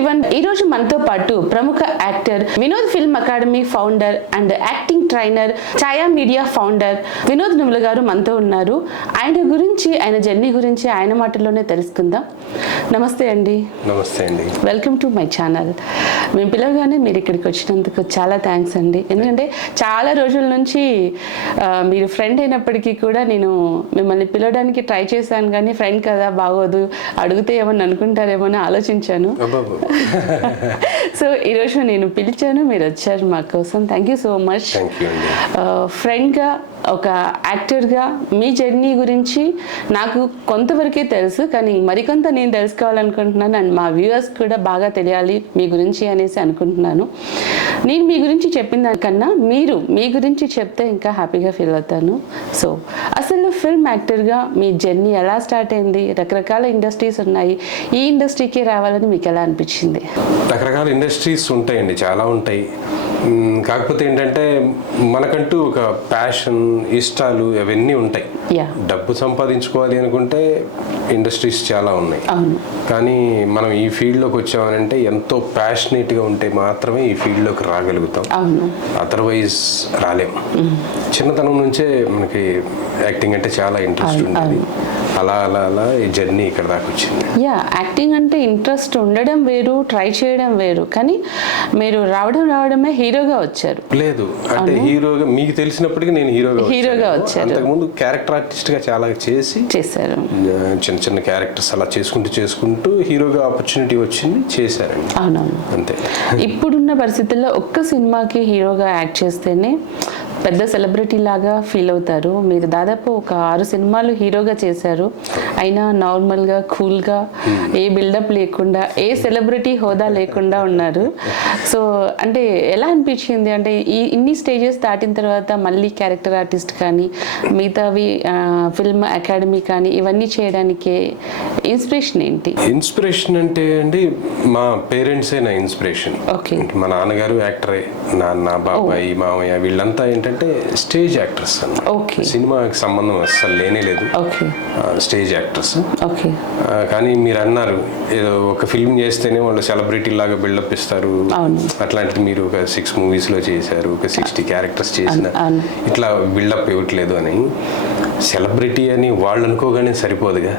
Everyone, ఈ రోజు మనతో పాటు ప్రముఖ actor, Vinod film academy founder and acting trainer, Chhaya media founder Vinod Numula గారు మనతో ఉన్నారు. ఆయన గురించి, ఆయన జర్నీ గురించి ఆయన మాటల్లోనే తెలుసుకుందాం. నమస్తే అండి. నమస్తే అండి. Welcome to my channel. మేము పిలవగానే మీరు ఇక్కడికి వచ్చినందుకు చాలా థ్యాంక్స్ అండి. ఎందుకంటే చాలా రోజుల నుంచి మీరు ఫ్రెండ్ అయినప్పటికీ కూడా నేను మిమ్మల్ని పిలవడానికి ట్రై చేశాను, కానీ ఫ్రెండ్ కదా బాగోదు, అడిగితే ఏమని అనుకుంటారేమో అని ఆలోచించాను. సో ఈరోజు నేను పిలిచాను, మీరు వచ్చారు మా కోసం. Thank you so much. ఫ్రెండ్గా, ఒక యాక్టర్గా మీ జర్నీ గురించి నాకు కొంతవరకే తెలుసు, కానీ మరికొంత నేను తెలుసుకోవాలనుకుంటున్నాను. అండ్ మా వ్యూవర్స్ కూడా బాగా తెలియాలి మీ గురించి అనేసి అనుకుంటున్నాను. నేను మీ గురించి చెప్పిన దానికన్నా మీరు మీ గురించి చెప్తే ఇంకా హ్యాపీగా ఫీల్ అవుతాను. సో అసలు ఫిల్మ్ యాక్టర్గా మీ జర్నీ ఎలా స్టార్ట్ అయింది? రకరకాల ఇండస్ట్రీస్ ఉన్నాయి, ఈ ఇండస్ట్రీకి రావాలని మీకు ఎలా అనిపించింది? రకరకాల ఇండస్ట్రీస్ ఉంటాయండి, చాలా ఉంటాయి. కాకపోతే ఏంటంటే మనకంటూ ఒక ప్యాషన్, ఇష్టాలు అవన్నీ ఉంటాయి. డబ్బు సంపాదించుకోవాలి అనుకుంటే ఇండస్ట్రీస్ చాలా ఉన్నాయి, కానీ మనం ఈ ఫీల్డ్లోకి వచ్చామనంటే ఎంతో ప్యాషనేట్గా ఉంటే మాత్రమే ఈ ఫీల్డ్లోకి రాగలుగుతాం, అదర్వైజ్ రాలేం. చిన్నతనం నుంచే మనకి యాక్టింగ్ అంటే చాలా ఇంట్రెస్ట్ ఉండేది. అలా అలా అలా ఈ జర్నీ ఇక్కడ దాకా వచ్చింది. యాక్టింగ్ అంటే ఇంట్రెస్ట్ ఉండడం వేరు, ట్రై చేయడం వేరు, కానీ మీరు రావడమే హీరోగా వచ్చారు. లేదు అంటే హీరోగా మీకు తెలిసినప్పటికీ నేను హీరోగా వచ్చాను. అంతకుముందు క్యారెక్టర్ ఆర్టిస్ట్ గా చాలా చేశారు. చిన్న చిన్న క్యారెక్టర్స్ అలా చేసుకుంటూ హీరోగా ఆపర్చునిటీ వచ్చింది, చేశారండి. అవునవును, అంతే. ఇప్పుడున్న పరిస్థితుల్లో ఒక్క సినిమాకి హీరోగా యాక్ట్ చేస్తేనే పెద్ద సెలబ్రిటీ లాగా ఫీల్ అవుతారు. మీరు దాదాపు ఒక 6 సినిమాలు హీరోగా చేశారు. అయినా నార్మల్గా, కూల్గా, ఏ బిల్డప్ లేకుండా, ఏ సెలబ్రిటీ హోదా లేకుండా ఉన్నారు. సో అంటే ఎలా అనిపించింది? అంటే ఇన్ని స్టేజెస్ దాటిన తర్వాత మళ్ళీ క్యారెక్టర్ ఆర్టిస్ట్ కానీ, మిగతావి ఫిల్మ్ అకాడమీ కానీ, ఇవన్నీ చేయడానికి ఇన్స్పిరేషన్ ఏంటి? ఇన్స్పిరేషన్ అంటే అండి, మా పేరెంట్సే నా ఇన్స్పిరేషన్. ఓకే. మా నాన్నగారు యాక్టరే, నాన్న, బాబాయ్, మామయ్య వీళ్ళంతా ఏంటంటే స్టేజ్ యాక్టర్స్ అన్నమాట. సినిమాకి సంబంధం అస్సలు లేనే లేదు, స్టేజ్ యాక్టర్స్. కానీ మీరు అన్నారు ఏదో ఒక ఫిల్మ్ చేస్తేనే వాళ్ళు సెలబ్రిటీ లాగా బిల్డప్ ఇస్తారు, అట్లాంటిది మీరు ఒక 6 movies లో చేశారు, ఒక 60 క్యారెక్టర్స్ చేసిన, ఇట్లా బిల్డప్ ఇవ్వట్లేదు అని. సెలబ్రిటీ అని వాళ్ళు అనుకోగానే సరిపోదుగా,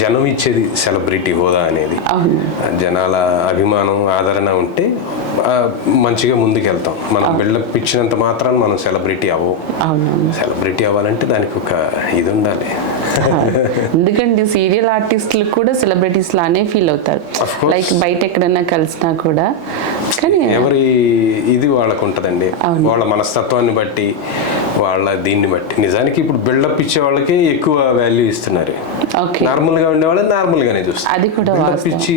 జనం ఇచ్చేది సెలబ్రిటీ హోదా అనేది. జనాల అభిమానం, ఆదరణ ఉంటే మంచిగా ముందుకెళ్తాం. మనం బిల్డప్ ఇచ్చినంత మాత్రాన్ని మనం సెలబ్రిటీ అవ్వం. సెలబ్రిటీ అవ్వాలంటే దానికి ఒక ఇది ఉండాలి. ఎందుకంటే సీరియల్ ఆర్టిస్టులు కూడా సెలబ్రిటీస్ లానే ఫీల్ అవుతారు, లైక్ బయట ఎక్కడైనా కలిసినా కూడా. కానీ ఎవరి ఇది వాళ్ళకు ఉంటుందండి, వాళ్ళ మనస్తత్వాన్ని బట్టి, వాళ్ళ దీన్ని బట్టి. నిజానికి ఇప్పుడు బిల్డప్ ఇచ్చే వాళ్ళకే ఎక్కువ వాల్యూ ఇస్తున్నారు. నార్మల్ గా ఉండే వాళ్ళని నార్మల్ గానే చూస్తారు. అది కూడా ఇచ్చి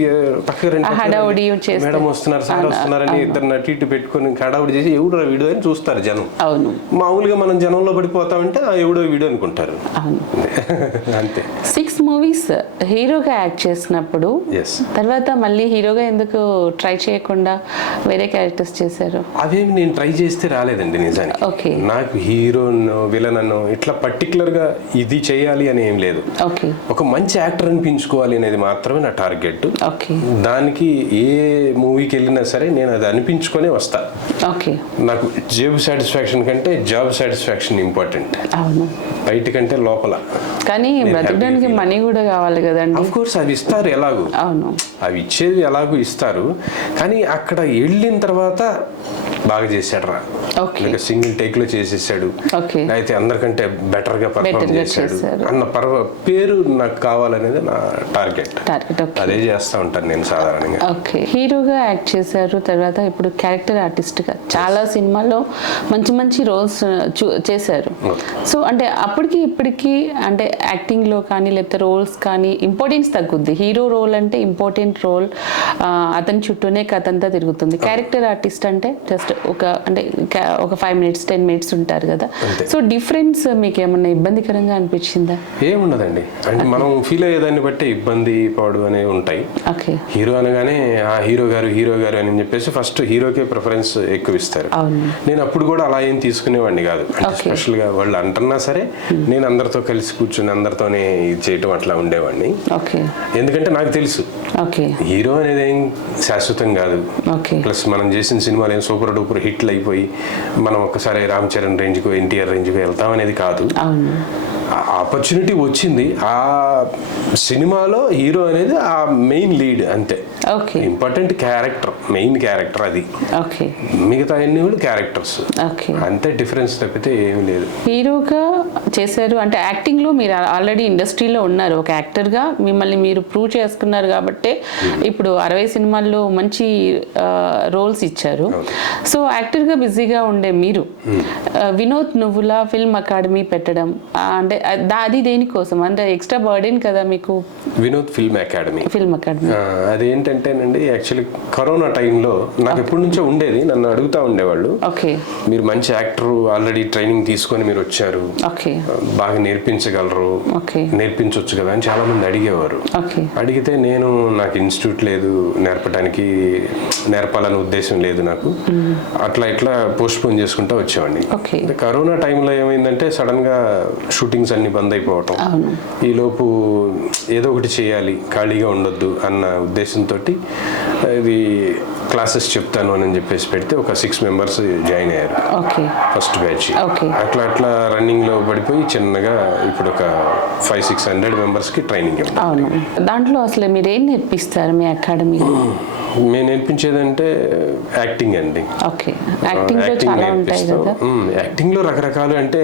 మేడం వస్తున్నారు, సార్ వస్తున్నారని ఇద్దరు నటు ఇటు పెట్టుకుని హడావుడి చేసి ఎవడో వీడియో అని చూస్తారు జనం. మామూలుగా మనం జనంలో పడిపోతామంటే ఎవడో వీడియో అనుకుంటారు, అంతే. 6 movies హీరోగా యాక్ట్ చేసినప్పుడు తర్వాత మళ్ళీ హీరోగా ఎందుకు ట్రై చేయకుండా వేరే క్యారెక్టర్స్ చేశారు? అవేమి నేను ట్రై చేస్తే రాలేదండి నిజానికి. నాకు హీరో, విలన్ అన్నో ఇట్లా పర్టికులర్ గా ఇది చేయాలి అని ఏం లేదు. ఒక మంచి యాక్టర్ అనిపించుకోవాలి అనేది మాత్రమే నా టార్గెట్. దానికి ఏ మూవీకి వెళ్ళినా సరే నేను అది అనిపించుకొని వస్తా. నాకు జేబు సాటిస్ఫాక్షన్ కంటే జాబ్ సాటిస్ఫాక్షన్ ఇంపార్టెంట్, బయటకంటే లోపల. కానీ బ్రతకడానికి మనీ కూడా కావాలి కదండి. ఆఫ్ కోర్స్ అవి ఇస్తారు ఎలాగో, అవి ఇచ్చేది ఎలాగో ఇస్తారు. కానీ అక్కడ వెళ్ళిన తర్వాత బాగా చేశాడు రా, సింగిల్ టేక్ లో చేసేసాడు, అయితే అందరికంటే బెటర్ గా పర్ఫార్మ్ చేశాడు అన్న పేరు నాకు కావాలనేది నా టార్గెట్. అదే చేస్తా ఉంటాను నేను సాధారణంగా. హీరోగా యాక్ట్ చేశారు, తర్వాత ఇప్పుడు క్యారెక్టర్ ఆర్టిస్ట్ గా చాలా సినిమాల్లో మంచి మంచి రోల్స్ చేశారు. సో అంటే అప్పటికి ఇప్పటికి అంటే యాక్టింగ్ లో కానీ లేకపోతే రోల్స్ కానీ ఇంపార్టెన్స్ తగ్గుద్ది. హీరో రోల్ అంటే ఇంపార్టెంట్ రోల్, అతని చుట్టూనే కథ అంతా తిరుగుతుంది. క్యారెక్టర్ ఆర్టిస్ట్ అంటే జస్ట్ ఒక 5 minutes 10 minutes ఉంటారు కదా. సో డిఫరెన్స్ మీకు ఏమన్నా ఇబ్బందికరంగా అనిపించిందా? ఏముండదండి, అంటే మనం ఫీల్ అయ్యేదాన్ని బట్టి ఇబ్బంది పాడు అనేవి ఉంటాయి. హీరో అనగానే హీరో గారు అని చెప్పేసి ఫస్ట్ హీరోకే ప్రిఫరెన్స్ ఎక్కువ ఇస్తారు. నేను అప్పుడు కూడా అలా ఏం తీసుకునేవాడిని కాదు. స్పెషల్ గా వాళ్ళు అంటున్నా సరే నేను అందరితో కలిసి కూర్చుని కూర్చొని అందరితోనే ఇది చేయటం అట్లా ఉండేవాడిని. ఓకే. ఎందుకంటే నాకు తెలుసు ఓకే హీరో అనేది ఏం శాశ్వతం కాదు. ఓకే. ప్లస్ మనం చేసిన సినిమాలు ఏం సూపర్ డూపర్ హిట్లు అయిపోయి మనం ఒక్కసారి రామ్ చరణ్ రేంజ్కో ఎన్టీఆర్ రేంజ్కో వెళ్తాం అనేది కాదు. అవును. ఆపర్చునిటీ వచ్చింది, ఆ సినిమాలో హీరో అనేది ఆ మెయిన్ లీడ్ అంతే. Okay. Important character, main character అది. ఓకే. మిగతా అన్ని కూడా క్యారెక్టర్స్ ఓకే. అంతే, డిఫరెన్స్ తప్పితే ఏమీ లేదు. హీరోగా చేశారు అంటే యాక్టింగ్లో మీరు ఆల్రెడీ ఇండస్ట్రీలో ఉన్నారు, ఒక యాక్టర్గా మిమ్మల్ని మీరు ప్రూవ్ చేసుకున్నారు కాబట్టి ఇప్పుడు 60 సినిమాల్లో మంచి రోల్స్ ఇచ్చారు. సో యాక్టర్గా బిజీగా ఉండే మీరు వినోద్ నువ్వులా ఫిల్మ్ అకాడమీ పెట్టడం అంటే అది దేనికోసం? అంటే ఎక్స్ట్రా బర్డెన్ కదా మీకు వినోద్ ఫిల్మ్ అకాడమీ. అదేంటంటేనండి, యాక్చువల్లీ కరోనా టైంలో నాకు ఎప్పటి నుంచో ఉండేది, నన్ను అడుగుతా ఉండేవాళ్ళు, ఓకే మీరు మంచి యాక్టర్ ఆల్రెడీ ట్రైనింగ్ తీసుకొని మీరు వచ్చారు, ఓకే బాగా నేర్పించగలరు, ఓకే నేర్పించవచ్చు కదా అని చాలా మంది అడిగేవారు. ఓకే. అడిగితే నేను నాకు ఇన్స్టిట్యూట్ లేదు, నేర్పాలనే ఉద్దేశం లేదు నాకు, అట్లా ఇట్లా పోస్ట్ పోన్ చేసుకుంటూ వచ్చేవాడిని. ఓకే. కరోనా టైంలో ఏమైందంటే సడన్ గా షూటింగ్స్ అన్ని బంద్ అయిపోవటం, ఈలోపు ఏదో ఒకటి చేయాలి, ఖాళీగా ఉండొద్దు అన్న ఉద్దేశంతో ఇది క్లాసెస్ చెప్తాను అని చెప్పేసి పెడితే ఒక 6 మెంబర్స్ జాయిన్ అయ్యారు ఫస్ట్ బ్యాచ్. అట్లా అట్లా రన్నింగ్ లో పడిపోయి చిన్నగా ఇప్పుడు ఒక 500-600 మెంబర్స్కి ట్రైనింగ్ ఇవ్వాలి. అవును. దాంట్లో అసలు మీరు ఏం నేర్పిస్తారు మీ అకాడమీ? మేము నేర్పించేదంటే యాక్టింగ్ అండి. ఓకే. యాక్టింగ్లో చాలా ఉంటాయి కదా. యాక్టింగ్లో రకరకాలు అంటే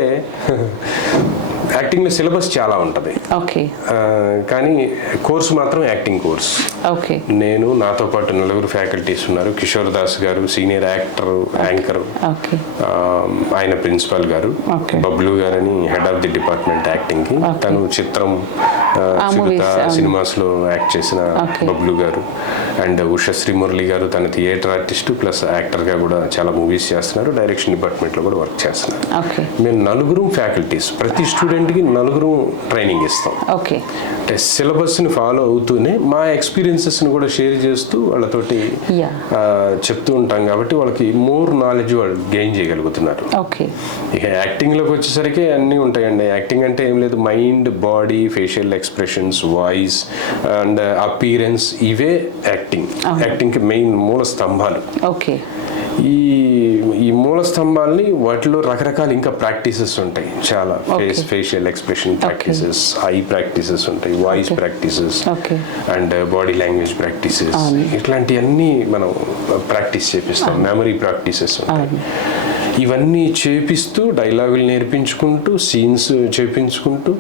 యాక్టింగ్లో సిలబస్ చాలా ఉంటుంది. ఓకే. కానీ కోర్సు మాత్రం యాక్టింగ్ కోర్స్. ఓకే. నేను నాతో పాటు 4 ఫ్యాకల్టీస్ ఉన్నారు. కిషోర్ దాస్ గారు సీనియర్ యాక్టర్, యాంకర్, ఆయన ప్రిన్సిపల్ గారు. బబ్లు గారు అని head of the department acting కి, తను చిత్రం, చిరుత సినిమాస్ లో యాక్ట్ చేసిన బబ్లు గారు. అండ్ ఉషశ్రీ మురళి గారు, తన థియేటర్ ఆర్టిస్ట్ ప్లస్ యాక్టర్ గా కూడా చాలా మూవీస్ చేస్తున్నారు, డైరెక్షన్ డిపార్ట్మెంట్ లో కూడా వర్క్ చేస్తున్నారు. మేము 4 ఫ్యాకల్టీస్, ప్రతి స్టూడెంట్ కి 4 ట్రైనింగ్ ఇస్తాం. అంటే సిలబస్ ని ఫాలో అవుతూనే మా ఎక్స్పీరియన్సెస్ ని కూడా షేర్ చేస్తూ వాళ్ళతోటి చెప్తూ ఉంటాం కాబట్టి వాళ్ళకి మోర్ నాలెడ్జ్ వాళ్ళు గెయిన్ చేయగలుగుతున్నారు. ఇక యాక్టింగ్ లోకి వచ్చేసరికి అన్నీ ఉంటాయండి. యాక్టింగ్ అంటే ఏం లేదు, mind, body, facial expressions, voice and appearance, ఇవే యాక్టింగ్ కి మెయిన్ మూల స్తంభాలు. ఈ మూల స్తంభాలని వాటిలో రకరకాల ఇంకా ప్రాక్టీసెస్ ఉంటాయి చాలా. Facial expression practices, eye practices ఉంటాయి, voice practices and body language practices, ఇట్లాంటివన్నీ మనం ప్రాక్టీస్ చేపిస్తాం. మెమరీ ప్రాక్టీసెస్ ఉంటాయి. ఇవన్నీ చేపిస్తూ డైలాగులు నేర్పించుకుంటూ సీన్స్ చేపించుకుంటూ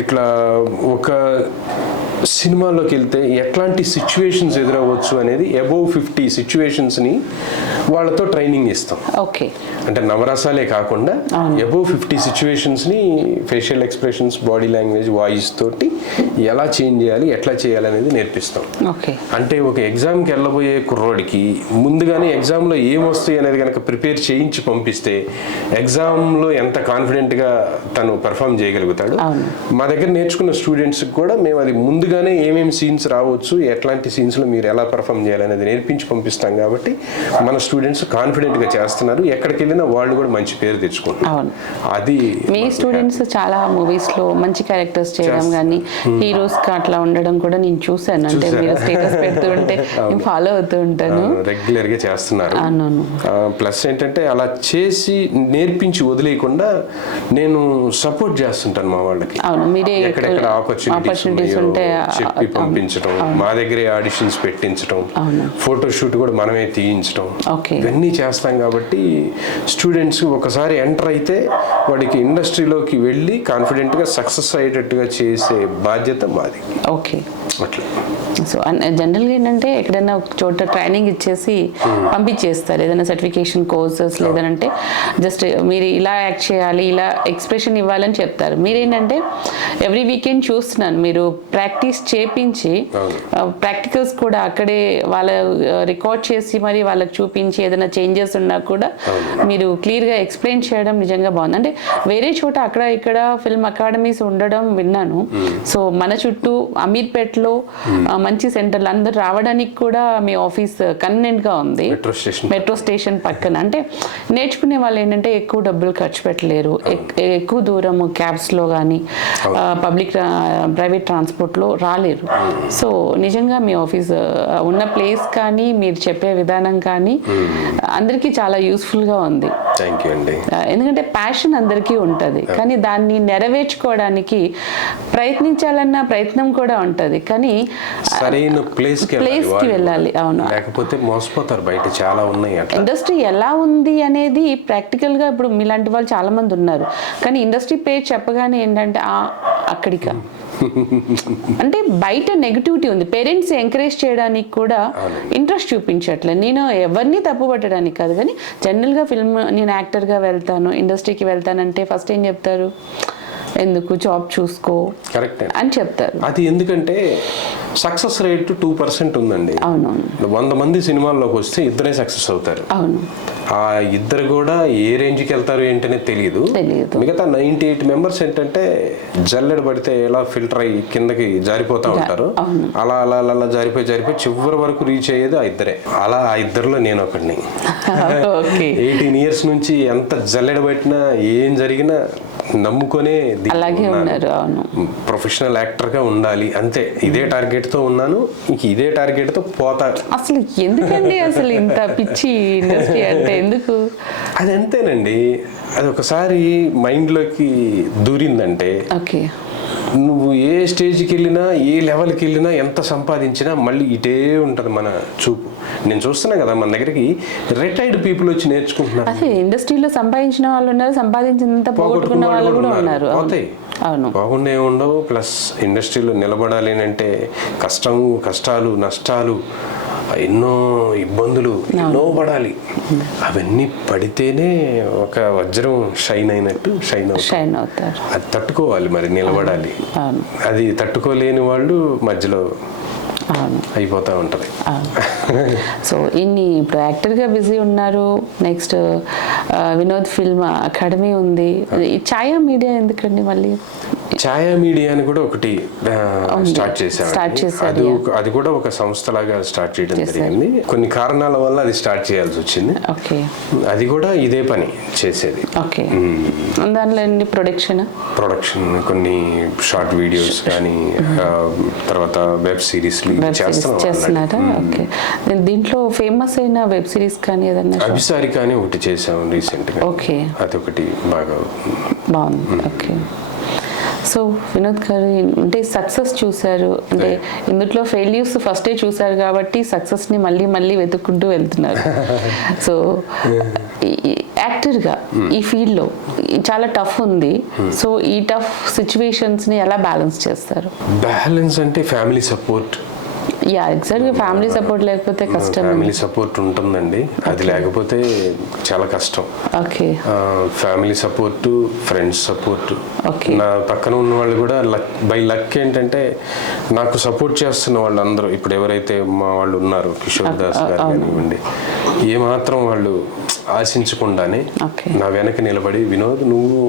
ఇట్లా ఒక సినిమాలోకి వెళ్తే ఎట్లాంటి సిచ్యువేషన్స్ ఎదురవ్వచ్చు అనేది అబౌవ్ 50 సిచ్యువేషన్స్ని వాళ్ళతో ట్రైనింగ్ ఇస్తాం. అంటే నవరసాలే కాకుండా అబౌవ్ 50 సిచ్యువేషన్స్ని facial expressions, body language, voice తోటి ఎలా చేంజ్ చేయాలి, ఎట్లా చేయాలి అనేది నేర్పిస్తాం. అంటే ఒక ఎగ్జామ్కి వెళ్ళబోయే కుర్రోడికి ముందుగానే ఎగ్జామ్లో ఏమొస్తాయి అనేది కనుక ప్రిపేర్ చేయించి పంపిస్తే ఎగ్జామ్లో ఎంత కాన్ఫిడెంట్గా తను పెర్ఫామ్ చేయగలుగుతాడు. మా దగ్గర నేర్చుకున్న స్టూడెంట్స్కి కూడా మేము అది ముందుగానే ఏమేమి సీన్స్ రావచ్చు, ఎట్లాంటి సీన్స్లో మీరు ఎలా పెర్ఫామ్ చేయాలనేది నేర్పించి పంపిస్తాం. కాబట్టి మన స్టూడెంట్స్ కాన్ఫిడెంట్గా చేస్తున్నారు, ఎక్కడికి వెళ్ళినా వాళ్ళు కూడా మంచి పేరు తెచ్చుకుంటున్నారు. అది మీ స్టూడెంట్స్ చాలా మూవీస్లో మంచి క్యారెక్టర్స్ చేయడం కానీ హీరోస్ అట్లా ఉండడం కూడా నేను చూసాను. అంటే మీరు స్టేటస్ పెడుతుంటే నేను ఫాలో అవుతూ ఉంటాను, రెగ్యులర్ గా చేస్తున్నారు. ప్లస్ ఏంటంటే అలా చేసి నేర్పించి వదిలేయకుండా నేను సపోర్ట్ చేస్తుంటాను మా వాళ్ళకి. ఎక్కడెక్కడ ఆపర్చునిటీస్ ఉంటే చెప్పి పంపించడం, మా దగ్గరే ఆడిషన్స్ పెట్టించడం, ఫోటో షూట్ కూడా మనమే తీయించడం, ఇవన్నీ చేస్తాం. కాబట్టి స్టూడెంట్స్ ఒకసారి ఎంటర్ అయితే వాడికి ఇండస్ట్రీలోకి వెళ్ళి కాన్ఫిడెంట్గా సక్సెస్ అయ్యేటట్టుగా చేసే బాధ్యత మాది. అట్లా. సో జనరల్గా ఏంటంటే ఎక్కడైనా ఒక చోట ట్రైనింగ్ ఇచ్చేసి పంపించేస్తారు, ఏదైనా సర్టిఫికేషన్ కోర్సెస్ లేదంటే జస్ట్ మీరు ఇలా యాక్ట్ చేయాలి, ఇలా ఎక్స్ప్రెషన్ ఇవ్వాలని చెప్తారు. మీరేంటంటే ఎవ్రీ వీకెండ్ చూస్తున్నాను మీరు ప్రాక్టీస్ చేపించి ప్రాక్టికల్స్ కూడా అక్కడే వాళ్ళ రికార్డ్ చేసి మరి వాళ్ళకి చూపించి ఏదైనా చేంజెస్ ఉన్నా కూడా మీరు క్లియర్గా ఎక్స్ప్లెయిన్ చేయడం నిజంగా బాగుంది. అంటే వేరే చోట అక్కడ ఇక్కడ ఫిల్మ్ అకాడమీస్ ఉండడం విన్నాను. సో మన చుట్టూ అమీర్పేటలో దగ్గరలో మంచి సెంటర్లు అందరు రావడానికి కూడా మీ ఆఫీస్ కన్వీనియంట్ గా ఉంది. మెట్రో స్టేషన్ పక్కన. అంటే నేర్చుకునే వాళ్ళు ఏంటంటే ఎక్కువ డబ్బులు ఖర్చు పెట్టలేరు, ఎక్కువ దూరం క్యాబ్స్ లో కానీ పబ్లిక్ ప్రైవేట్ ట్రాన్స్పోర్ట్ లో రాలేరు. సో నిజంగా మీ ఆఫీస్ ఉన్న ప్లేస్ కానీ మీరు చెప్పే విధానం కానీ అందరికీ చాలా యూస్ఫుల్ గా ఉంది. ఎందుకంటే ప్యాషన్ అందరికీ ఉంటుంది, కానీ దాన్ని నెరవేర్చుకోవడానికి ప్రయత్నించాలన్న ప్రయత్నం కూడా ఉంటుంది, కానీ సరైన ప్లేస్ కి వెళ్ళాలి. అవును, లేకపోతే మోసపోతారు. బయట చాలా ఉన్నాయి. ఇండస్ట్రీ ఎలా ఉంది అనేది ప్రాక్టికల్ గా ఇప్పుడు మీలాంటి వాళ్ళు చాలా మంది ఉన్నారు, కానీ ఇండస్ట్రీ పేరు చెప్పగానే ఏంటంటే అక్కడిక అంటే బయట నెగిటివిటీ ఉంది. పేరెంట్స్ ఎంకరేజ్ చేయడానికి కూడా ఇంట్రెస్ట్ చూపించట్లేదు. నేను ఎవరిని తప్పు పట్టడానికి కాదు, కానీ జనరల్గా నేను యాక్టర్గా వెళ్తాను, ఇండస్ట్రీకి వెళ్తానంటే ఫస్ట్ ఏం చెప్తారు, ఎందుకు జాబ్ చూసుకో కరెక్ట్ అని చెప్తారు. అది ఎందుకంటే సక్సెస్ రేట్ 2% ఉందండి. అవునవును. 100 మంది సినిమాల్లోకి వస్తే ఇద్దరే సక్సెస్ అవుతారు. అవును. ఆ ఇద్దరు కూడా ఏ రేంజ్కి వెళ్తారు ఏంటనే తెలియదు. మిగతా 98 మెంబర్స్ ఏంటంటే జల్లెడ పడితే ఎలా ఫిల్టర్ అయ్యి కిందకి జారిపోతా ఉంటారు. అలా అలా అలా జారిపోయి చివరి వరకు రీచ్ అయ్యేది ఆ ఇద్దరే. అలా ఆ ఇద్దరులో నేను ఒకడిని. 18 years నుంచి ఎంత జల్లెడ పట్టినా ఏం జరిగినా నమ్ముకొనే ప్రొఫెషనల్ యాక్టర్ గా ఉండాలి అంతే. ఇదే టార్గెట్ తో ఉన్నాను, ఇదే టార్గెట్ తో పోతా. అసలు ఎందుకండి అసలు ఇంత పిచ్చి ఇండస్ట్రీ అంటే ఎందుకు? అది అంతేనండి. అది ఒకసారి మైండ్ లోకి దూరిందంటే నువ్వు ఏ స్టేజ్కి వెళ్ళినా ఏ లెవెల్కి వెళ్ళినా ఎంత సంపాదించినా మళ్ళీ ఇటే ఉంటుంది మన చూపు. నేను చూస్తున్నా కదా మన దగ్గరికి రిటైర్డ్ పీపుల్ వచ్చి నేర్చుకుంటున్నారు. అదే ఇండస్ట్రీలో సంపాదించిన వాళ్ళు ఉన్నారు, సంపాదించినంత పోగొట్టుకున్న వాళ్ళు కూడా ఉన్నారు. పోతాయి, బాగుండే ఉండవు. ప్లస్ ఇండస్ట్రీలో నిలబడాలి అంటే కష్టాలు నష్టాలు ఎన్నో ఇబ్బందులు ఎన్నో పడాలి. అవన్నీ పడితేనే ఒక వజ్రం షైన్ అయినట్టు షైన్ అవుతారు. అది తట్టుకోవాలి, మరి నిలబడాలి. అది తట్టుకోలేని వాళ్ళు మధ్యలో అయిపోతూ ఉంటుంది. సో ఇప్పుడు యాక్టర్గా బిజీ ఉన్నారు. నెక్స్ట్ వినోద్ ఫిల్మ్ అకాడమీ ఉంది. ఛాయా మీడియా ఎందుకండి మళ్ళీ? ఛాయా మీడియా అని కూడా ఒకటి స్టార్ట్ చేశారు. అది కూడా ఒక సంస్థలాగా స్టార్ట్ చేయడం జరిగింది. కొన్ని కారణాల వల్ల అది స్టార్ట్ చేయాల్సి వచ్చింది. అది కూడా ఇదే పని చేసేది. దానిలో ప్రొడక్షన్ కొన్ని షార్ట్ వీడియోస్ కానీ తర్వాత వెబ్ సిరీస్ చేస్తున్నారా? దీంట్లో ఫేమస్ అయిన వెబ్ సిరీస్ కానీ ఏదన్నా? అభిసారి కానీ ఒకటి చేసాము రీసెంట్ గా. అదొకటి బాగా బాగుంది. ఓకే. సో వినోద్ గారు అంటే సక్సెస్ చూశారు, అంటే ఇందులో ఫెయిల్యూర్స్ ఫస్టే చూశారు కాబట్టి సక్సెస్ని మళ్ళీ వెతుక్కుంటూ వెళ్తున్నారు. సో యాక్టర్గా ఈ ఫీల్డ్లో చాలా టఫ్ ఉంది. సో ఈ టఫ్ సిచ్యువేషన్స్ని ఎలా బ్యాలెన్స్ చేస్తారు? బ్యాలెన్స్ అంటే ఫ్యామిలీ సపోర్ట్. ఎగ్జాక్ట్గా ఫ్యామిలీ సపోర్ట్ లేకపోతే కష్టం. ఫ్యామిలీ సపోర్ట్ ఉంటుందండి, అది లేకపోతే చాలా కష్టం. Family support, friends support. నా పక్కన ఉన్న వాళ్ళు కూడా బై లక్ ఏంటంటే నాకు సపోర్ట్ చేస్తున్న వాళ్ళు అందరూ ఇప్పుడు ఎవరైతే మా వాళ్ళు ఉన్నారు, కిషోర్ దాస్ గారు కానివ్వండి, ఏమాత్రం వాళ్ళు ఆశించకుండానే నా వెనక నిలబడి వినోద్ నువ్వు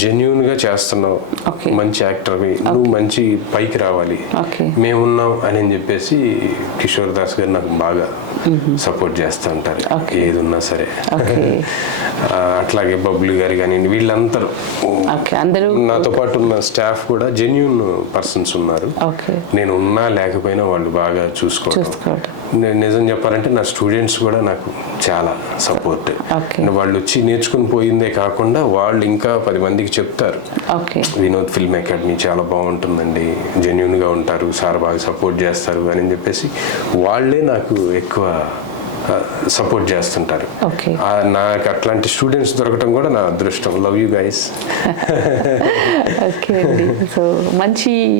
జెన్యూన్ గా చేస్తున్నావు, మంచి యాక్టర్వి, నువ్వు మంచి పైకి రావాలి, మేమున్నాం అని చెప్పేసి కిషోర్ దాస్ గారు నాకు బాగా సపోర్ట్ చేస్తూ ఉంటారు ఏది ఉన్నా సరే. అట్లాగే బబ్లు గారు కానీ వీళ్ళందరూ నాతో పాటు ఉన్న స్టాఫ్ కూడా జెన్యూన్ పర్సన్స్ ఉన్నారు. నేను ఉన్నా లేకపోయినా వాళ్ళు బాగా చూసుకోవడం. నిజం చెప్పాలంటే నా స్టూడెంట్స్ కూడా నాకు చాలా సపోర్ట్. వాళ్ళు వచ్చి నేర్చుకుని పోయిందే కాకుండా వాళ్ళు ఇంకా 10 మందికి చెప్తారు వినోద్ ఫిల్మ్ అకాడమీ చాలా బాగుంటుందండి, జెన్యూన్ గా ఉంటారు సార్, బాగా సపోర్ట్ చేస్తారు అని చెప్పేసి వాళ్ళే నాకు ఎక్కువ సపోర్ట్ చేస్తుంటారు. నాకు అట్లాంటి స్టూడెంట్స్ దొరకడం కూడా నా అదృష్టం. Love you guys. సో మంచి